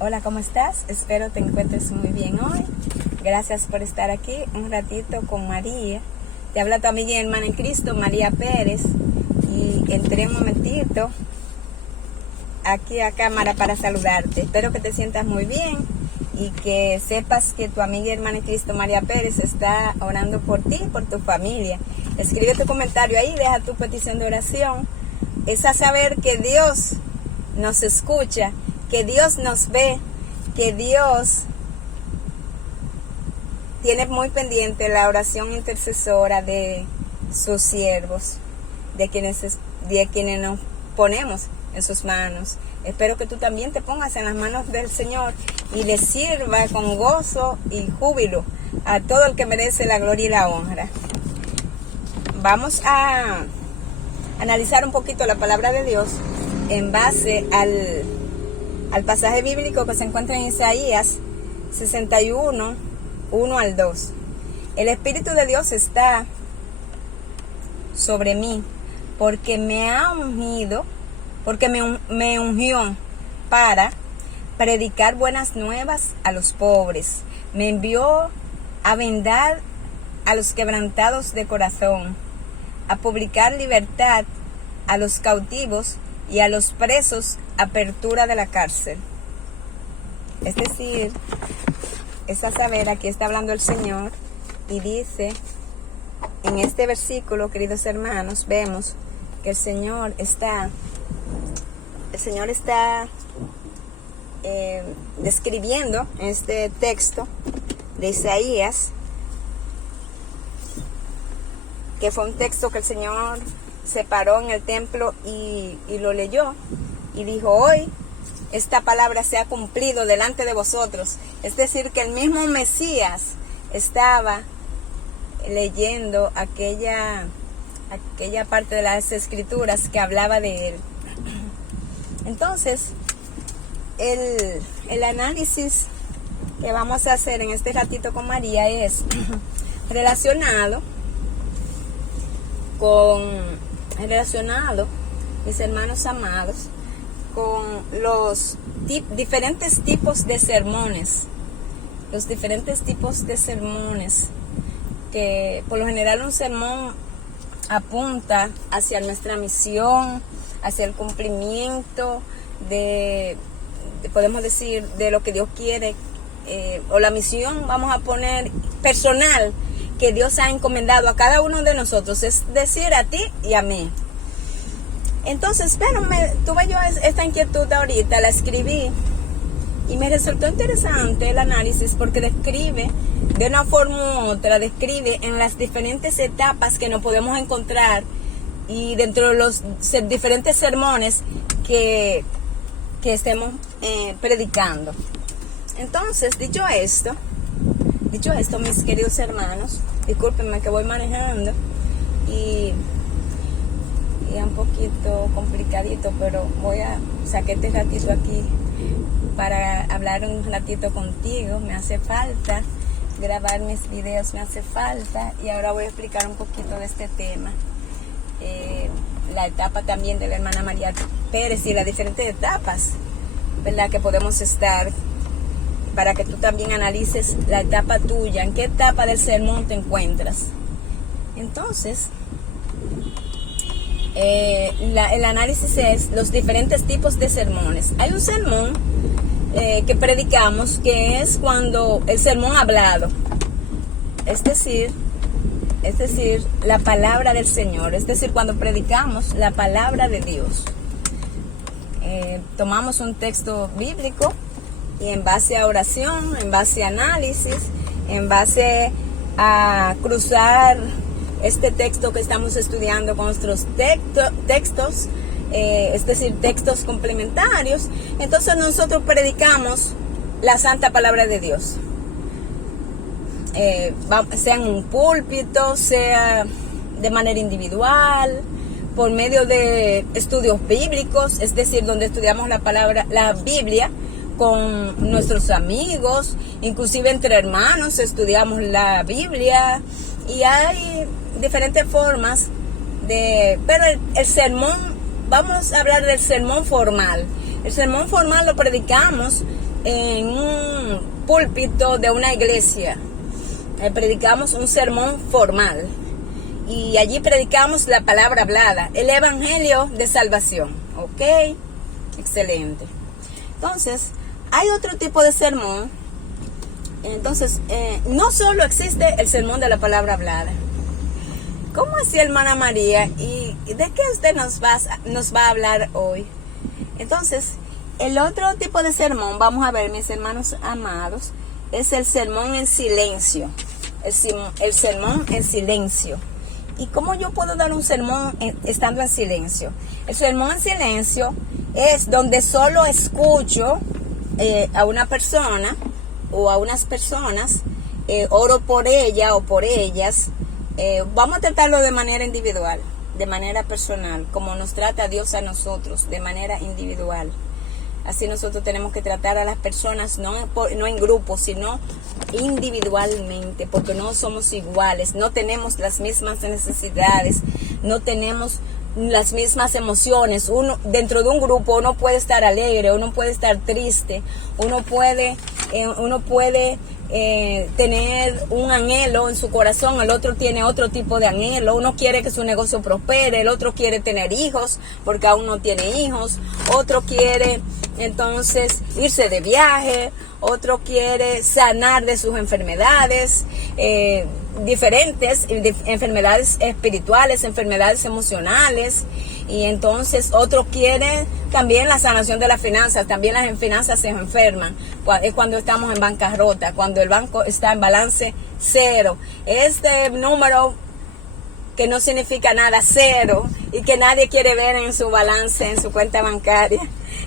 Hola, ¿cómo estás? Espero te encuentres muy bien hoy. Gracias por estar aquí un ratito con María. Te habla tu amiga y hermana en Cristo, María Pérez. Y entré un momentito aquí a cámara para saludarte. Espero que te sientas muy bien y que sepas que tu amiga y hermana en Cristo, María Pérez, está orando por ti y por tu familia. Escribe tu comentario ahí, deja tu petición de oración. Es a saber que Dios nos escucha, que Dios nos ve, que Dios tiene muy pendiente la oración intercesora de sus siervos, de quienes nos ponemos en sus manos. Espero que tú también te pongas en las manos del Señor y le sirva con gozo y júbilo a todo el que merece la gloria y la honra. Vamos a analizar un poquito la palabra de Dios en base al pasaje bíblico que se encuentra en Isaías 61, 1 al 2. El Espíritu de Dios está sobre mí, porque me ha ungido, porque me ungió para predicar buenas nuevas a los pobres. Me envió a vendar a los quebrantados de corazón, a publicar libertad a los cautivos y a los presos, apertura de la cárcel. Es decir, es a saber, aquí está hablando el Señor y dice, en este versículo, queridos hermanos, vemos que el Señor está describiendo en este texto de Isaías, que fue un texto que el Señor se paró en el templo y lo leyó y dijo: hoy esta palabra se ha cumplido delante de vosotros. Es decir, que el mismo Mesías estaba leyendo aquella parte de las Escrituras que hablaba de él. Entonces, el análisis que vamos a hacer en este ratito con María es relacionado, mis hermanos amados, con los diferentes tipos de sermones. Los diferentes tipos de sermones, que por lo general un sermón apunta hacia nuestra misión, hacia el cumplimiento podemos decir, de lo que Dios quiere, o la misión, vamos a poner, personal, que Dios ha encomendado a cada uno de nosotros, es decir, a ti y a mí. Entonces, bueno, tuve yo esta inquietud ahorita, la escribí y me resultó interesante el análisis, porque describe de una forma u otra, describe en las diferentes etapas que nos podemos encontrar y dentro de los diferentes sermones que estemos predicando. Entonces, dicho esto, mis queridos hermanos, discúlpenme que voy manejando y es un poquito complicadito, pero voy a sacar este ratito aquí para hablar un ratito contigo. Me hace falta grabar mis videos, me hace falta, y ahora voy a explicar un poquito de este tema. La etapa también de la hermana María Pérez y las diferentes etapas, ¿verdad?, que podemos estar, para que tú también analices la etapa tuya, en qué etapa del sermón te encuentras. Entonces, el análisis es los diferentes tipos de sermones. Hay un sermón que predicamos, que es cuando el sermón hablado, es decir, la palabra del Señor, es decir, cuando predicamos la palabra de Dios. Tomamos un texto bíblico y en base a oración, en base a análisis, en base a cruzar este texto que estamos estudiando con nuestros textos, es decir, textos complementarios, entonces nosotros predicamos la santa palabra de Dios. Sea en un púlpito, sea de manera individual, por medio de estudios bíblicos, es decir, donde estudiamos la Biblia con nuestros amigos, inclusive entre hermanos estudiamos la Biblia, y hay diferentes formas pero el sermón, vamos a hablar del sermón formal. El sermón formal lo predicamos en un púlpito de una iglesia. Predicamos un sermón formal y allí predicamos la palabra hablada, el evangelio de salvación. ¿Ok? Excelente. Entonces, hay otro tipo de sermón. Entonces, no solo existe el sermón de la palabra hablada. ¿Cómo así, hermana María? ¿Y de qué usted nos va a hablar hoy? Entonces, el otro tipo de sermón, vamos a ver, mis hermanos amados, es el sermón en silencio. El sermón en silencio. ¿Y cómo yo puedo dar un sermón estando en silencio? El sermón en silencio es donde solo escucho a una persona o a unas personas, oro por ella o por ellas. Vamos a tratarlo de manera individual, de manera personal, como nos trata Dios a nosotros, de manera individual. Así nosotros tenemos que tratar a las personas no en grupos, sino individualmente, porque no somos iguales, no tenemos las mismas necesidades, no tenemos las mismas emociones. Uno dentro de un grupo uno puede estar alegre, uno puede estar triste, uno puede tener un anhelo en su corazón, el otro tiene otro tipo de anhelo. Uno quiere que su negocio prospere, el otro quiere tener hijos porque aún no tiene hijos, otro quiere entonces irse de viaje, otro quiere sanar de sus enfermedades diferentes, enfermedades espirituales, enfermedades emocionales, y entonces otro quiere también la sanación de las finanzas. También las finanzas se enferman, es cuando estamos en bancarrota, cuando el banco está en balance cero. Este número que no significa nada, cero, y que nadie quiere ver en su balance, en su cuenta bancaria.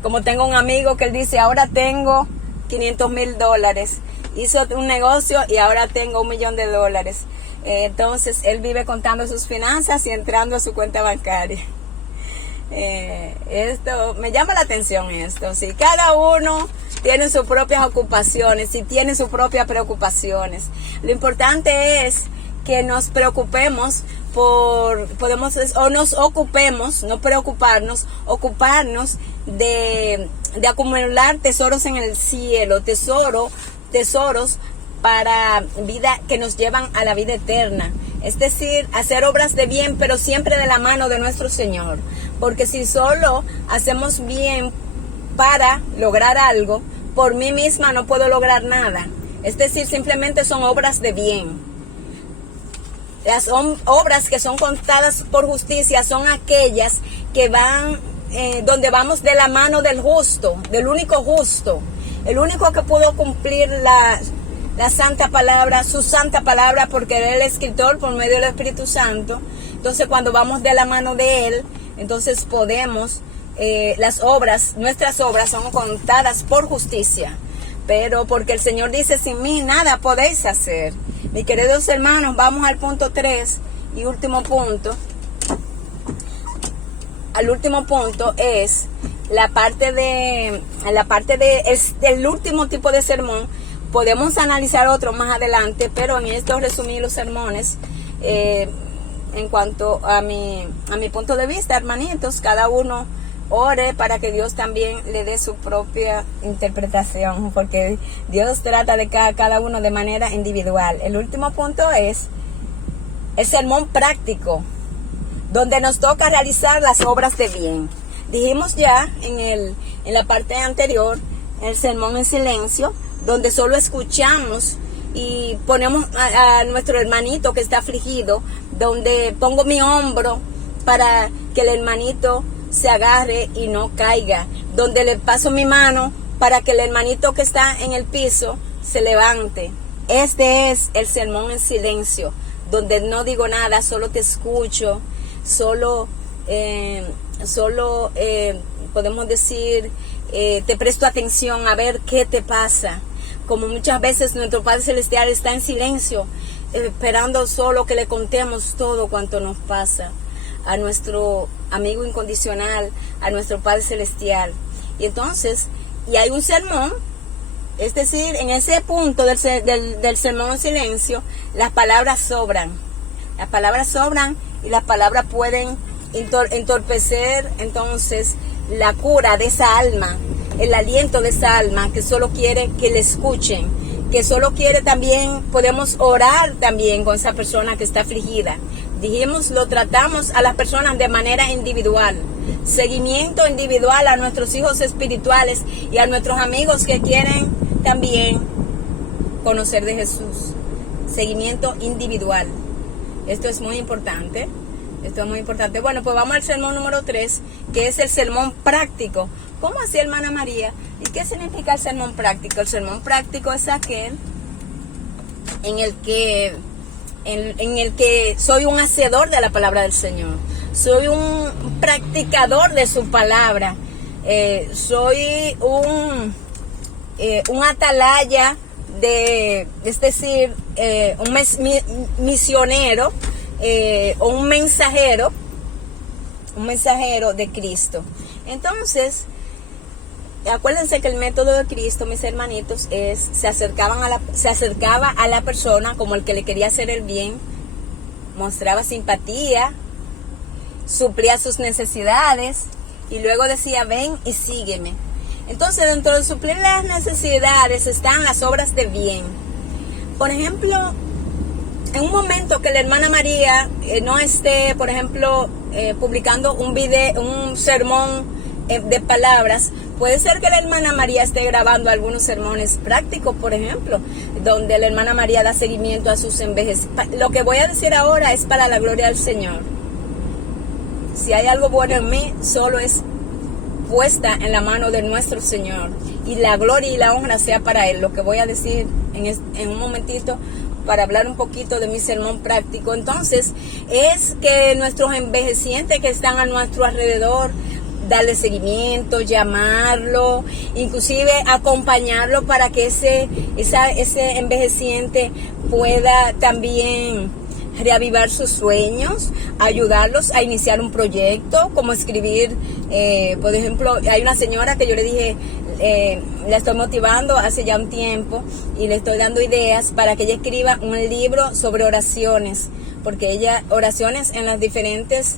Como tengo un amigo que él dice, ahora tengo $500,000, hizo un negocio y ahora tengo $1,000,000. Entonces él vive contando sus finanzas y entrando a su cuenta bancaria. Esto me llama la atención. Si cada uno tiene sus propias ocupaciones y tiene sus propias preocupaciones, lo importante es que nos preocupemos nos ocupemos, no preocuparnos, ocuparnos de acumular tesoros en el cielo, tesoros para vida que nos llevan a la vida eterna. Es decir, hacer obras de bien, pero siempre de la mano de nuestro Señor. Porque si solo hacemos bien para lograr algo, por mí misma no puedo lograr nada. Es decir, simplemente son obras de bien. Las obras que son contadas por justicia son aquellas que van donde vamos de la mano del justo, del único justo, el único que pudo cumplir la santa palabra, su santa palabra, porque él es el escritor por medio del Espíritu Santo. Entonces, cuando vamos de la mano de él, entonces podemos, nuestras obras son contadas por justicia. Pero porque el Señor dice, sin mí nada podéis hacer. Mis queridos hermanos, vamos al punto 3 y último punto. Al último punto es el último tipo de sermón. Podemos analizar otro más adelante, pero en esto resumí los sermones. En cuanto a mi punto de vista, hermanitos, cada uno ore para que Dios también le dé su propia interpretación, porque Dios trata de cada uno de manera individual. El último punto es el sermón práctico, donde nos toca realizar las obras de bien. Dijimos ya en la parte anterior, el sermón en silencio, donde solo escuchamos y ponemos a nuestro hermanito que está afligido, donde pongo mi hombro para que el hermanito se agarre y no caiga, donde le paso mi mano para que el hermanito que está en el piso se levante. Este es el sermón en silencio, donde no digo nada, solo te escucho, solo podemos decir, te presto atención a ver qué te pasa. Como muchas veces nuestro Padre Celestial está en silencio, esperando solo que le contemos todo cuanto nos pasa a nuestro amigo incondicional, a nuestro Padre Celestial. Y entonces, y hay un sermón, es decir, en ese punto del sermón en silencio, las palabras sobran. Las palabras sobran y las palabras pueden entorpecer entonces la cura de esa alma el aliento de esa alma que solo quiere que le escuchen, que solo quiere también, podemos orar también con esa persona que está afligida. Dijimos, lo tratamos a las personas de manera individual, seguimiento individual a nuestros hijos espirituales y a nuestros amigos que quieren también conocer de Jesús. Seguimiento individual. Esto es muy importante. Esto es muy importante. Bueno, pues vamos al sermón número 3, que es el sermón práctico. ¿Cómo así, hermana María? ¿Y qué significa el sermón práctico? El sermón práctico es aquel en el que soy un hacedor de la palabra del Señor. Soy un practicador de su palabra. Soy un atalaya es decir, un misionero, o un mensajero de Cristo. Entonces, acuérdense que el método de Cristo, mis hermanitos, se acercaba a la persona como el que le quería hacer el bien, mostraba simpatía, suplía sus necesidades y luego decía, ven y sígueme. Entonces, dentro de suplir las necesidades están las obras de bien. Por ejemplo, en un momento que la hermana María no esté, por ejemplo, publicando un sermón de palabras, puede ser que la hermana María esté grabando algunos sermones prácticos, por ejemplo, donde la hermana María da seguimiento a sus envejecientes. Lo que voy a decir ahora es para la gloria del Señor. Si hay algo bueno en mí, solo es puesta en la mano de nuestro Señor, y la gloria y la honra sea para Él. Lo que voy a decir en un momentito, para hablar un poquito de mi sermón práctico, entonces, es que nuestros envejecientes que están a nuestro alrededor, darle seguimiento, llamarlo, inclusive acompañarlo para que ese envejeciente pueda también reavivar sus sueños, ayudarlos a iniciar un proyecto, como escribir, por ejemplo, hay una señora que yo le dije, la estoy motivando hace ya un tiempo y le estoy dando ideas para que ella escriba un libro sobre oraciones, porque oraciones en las diferentes,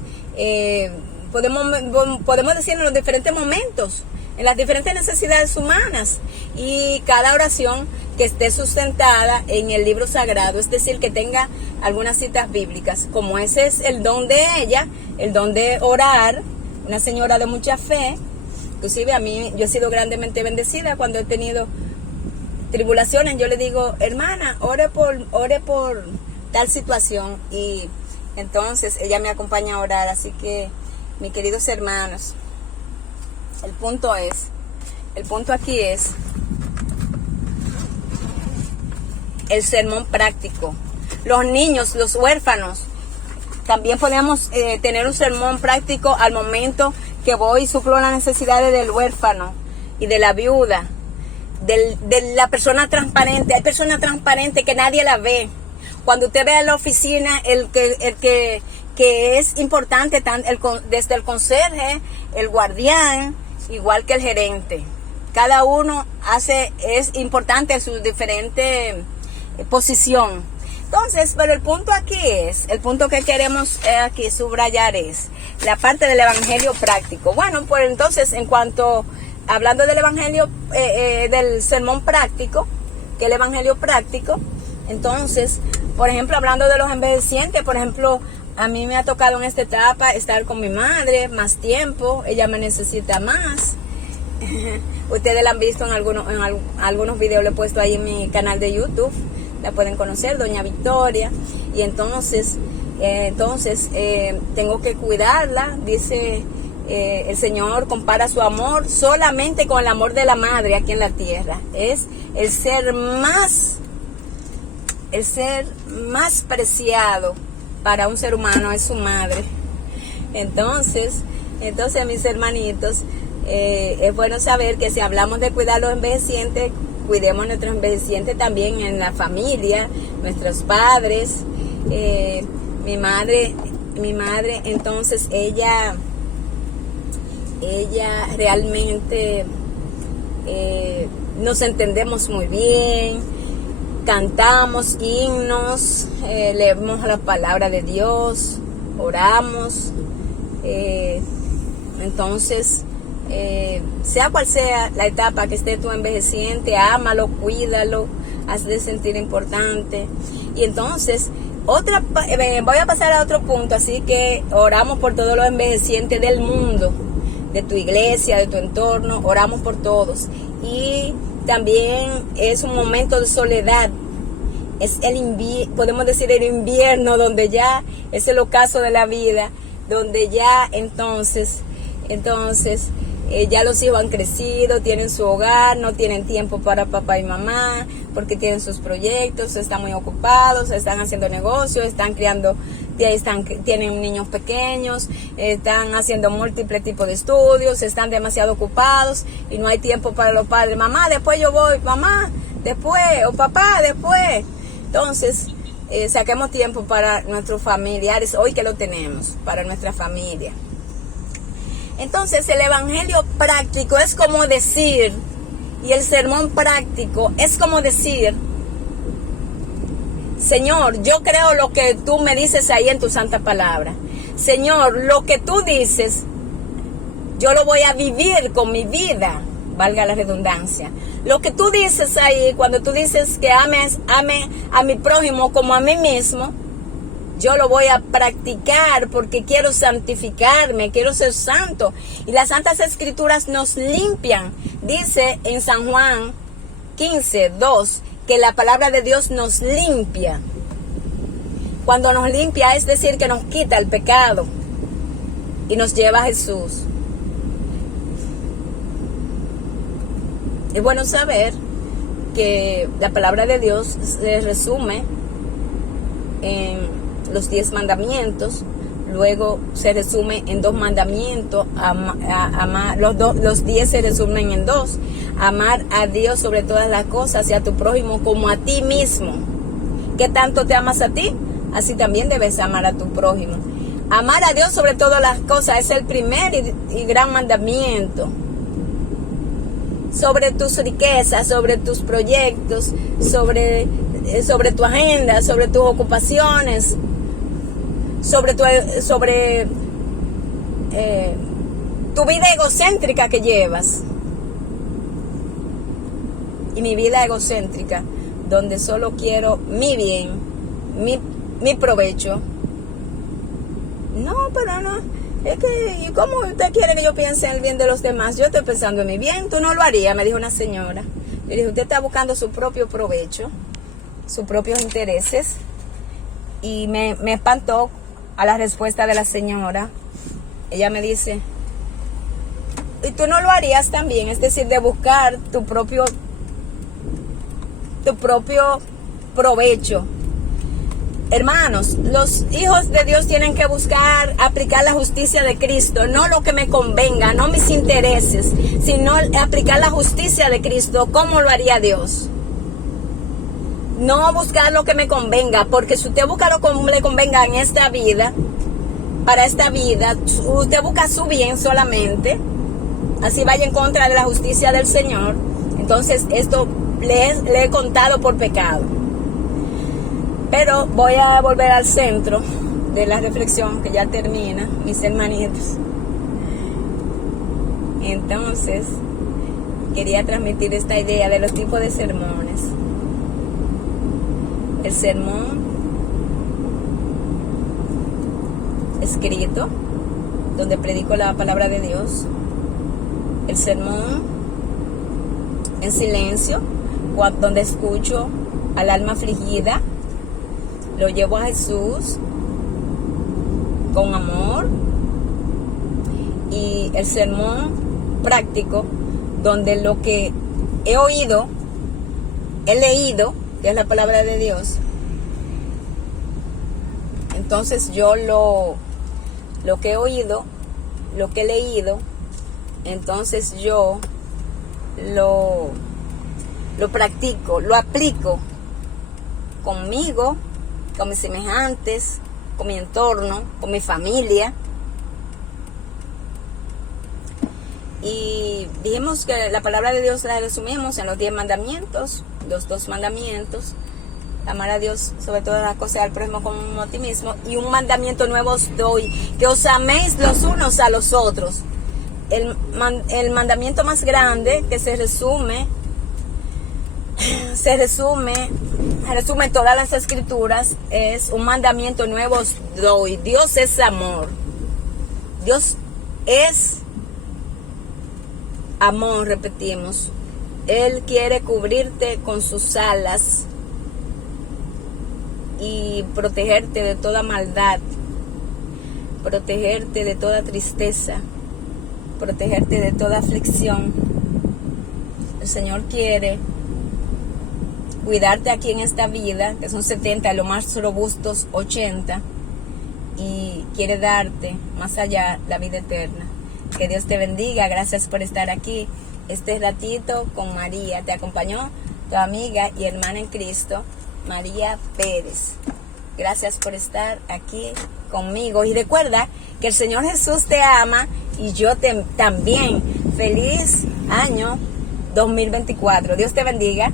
podemos decir en los diferentes momentos, en las diferentes necesidades humanas, y cada oración que esté sustentada en el libro sagrado, es decir, que tenga algunas citas bíblicas, como ese es el don de ella, el don de orar, una señora de mucha fe. Inclusive a mí, yo he sido grandemente bendecida cuando he tenido tribulaciones. Yo le digo, hermana, ore por tal situación, y entonces ella me acompaña a orar. Así que, mis queridos hermanos, el punto aquí es el sermón práctico. Los niños, los huérfanos, también podemos tener un sermón práctico al momento que voy y suplo las necesidades del huérfano y de la viuda, de la persona transparente. Hay personas transparentes que nadie la ve. Cuando usted ve en la oficina, el que es importante, desde el conserje, el guardián, igual que el gerente. Cada uno es importante en su diferente posición. Entonces, pero el punto que queremos aquí subrayar es la parte del evangelio práctico. Bueno, pues entonces, hablando del evangelio, del sermón práctico, que es el evangelio práctico, entonces, por ejemplo, hablando de los envejecientes, por ejemplo, a mí me ha tocado en esta etapa estar con mi madre más tiempo, ella me necesita más. Ustedes la han visto en algunos videos, le he puesto ahí en mi canal de YouTube, la pueden conocer, Doña Victoria, y entonces tengo que cuidarla. Dice el Señor, compara su amor solamente con el amor de la madre aquí en la tierra. Es el ser más preciado para un ser humano, es su madre. Entonces mis hermanitos, es bueno saber que si hablamos de cuidar a los envejecientes, cuidemos a nuestros envejecientes también en la familia, nuestros padres. Mi madre, entonces ella realmente nos entendemos muy bien, cantamos himnos, leemos la palabra de Dios, oramos. Entonces, sea cual sea la etapa que esté tú envejeciente, ámalo, cuídalo, hazle sentir importante. Y entonces, voy a pasar a otro punto, así que oramos por todos los envejecientes del mundo, de tu iglesia, de tu entorno, oramos por todos. Y también es un momento de soledad, es podemos decir el invierno, donde ya es el ocaso de la vida, donde ya entonces ya los hijos han crecido, tienen su hogar, no tienen tiempo para papá y mamá, porque tienen sus proyectos, están muy ocupados, están haciendo negocios, están criando, tienen niños pequeños, están haciendo múltiples tipos de estudios, están demasiado ocupados y no hay tiempo para los padres. Mamá, después yo voy, mamá, después, o papá, después. Entonces, saquemos tiempo para nuestros familiares, hoy que lo tenemos, para nuestra familia. Entonces el evangelio práctico es como decir, y el sermón práctico es como decir, Señor, yo creo lo que tú me dices ahí en tu santa palabra. Señor, lo que tú dices, yo lo voy a vivir con mi vida, valga la redundancia. Lo que tú dices ahí, cuando tú dices que ame a mi prójimo como a mí mismo, yo lo voy a practicar porque quiero santificarme, quiero ser santo. Y las Santas Escrituras nos limpian. Dice en San Juan 15:2 que la palabra de Dios nos limpia. Cuando nos limpia es decir que nos quita el pecado y nos lleva a Jesús. Es bueno saber que la palabra de Dios se resume en los 10 mandamientos, luego se resume en 2 mandamientos, los 10 se resumen en 2, amar a Dios sobre todas las cosas y a tu prójimo como a ti mismo. ¿Qué tanto te amas a ti? Así también debes amar a tu prójimo. Amar a Dios sobre todas las cosas es el primer y gran mandamiento. Sobre tus riquezas, sobre tus proyectos, sobre tu agenda, sobre tus ocupaciones, sobre tu vida egocéntrica que llevas. Y mi vida egocéntrica, donde solo quiero mi bien, mi provecho. No, pero no, es que, ¿y cómo usted quiere que yo piense en el bien de los demás? Yo estoy pensando en mi bien, tú no lo harías, me dijo una señora. Le dije, usted está buscando su propio provecho, sus propios intereses. Y me espantó a la respuesta de la señora. Ella me dice, ¿y tú no lo harías también? Es decir, de buscar tu propio provecho. Hermanos, los hijos de Dios tienen que buscar aplicar la justicia de Cristo, no lo que me convenga, no mis intereses, sino aplicar la justicia de Cristo. ¿Cómo lo haría Dios? No buscar lo que me convenga, porque si usted busca lo que le convenga en esta vida, para esta vida, usted busca su bien solamente, así vaya en contra de la justicia del Señor. Entonces esto le he contado por pecado. Pero voy a volver al centro de la reflexión, que ya termina, mis hermanitos. Entonces, quería transmitir esta idea de los tipos de sermones. El sermón escrito, donde predico la palabra de Dios. El sermón en silencio, donde escucho al alma afligida, lo llevo a Jesús con amor. Y el sermón práctico, donde lo que he oído, he leído, que es la palabra de Dios, entonces yo lo que he oído, lo que he leído, entonces yo lo practico, lo aplico conmigo, con mis semejantes, con mi entorno, con mi familia. Y dijimos que la palabra de Dios la resumimos en los 10 mandamientos, los 2 mandamientos: amar a Dios sobre todas las cosas y al prójimo como a ti mismo. Y un mandamiento nuevo os doy, que os améis los unos a los otros. el mandamiento más grande que se resume todas las escrituras, es un mandamiento nuevo os doy. Dios es amor. Dios es amor, repetimos. Él quiere cubrirte con sus alas y protegerte de toda maldad, protegerte de toda tristeza, protegerte de toda aflicción. El Señor quiere cuidarte aquí en esta vida, que son 70, lo más robustos 80, y quiere darte más allá la vida eterna. Que Dios te bendiga. Gracias por estar aquí este ratito con María. Te acompañó tu amiga y hermana en Cristo, María Pérez. Gracias por estar aquí conmigo. Y recuerda que el Señor Jesús te ama y yo también. Feliz año 2024. Dios te bendiga.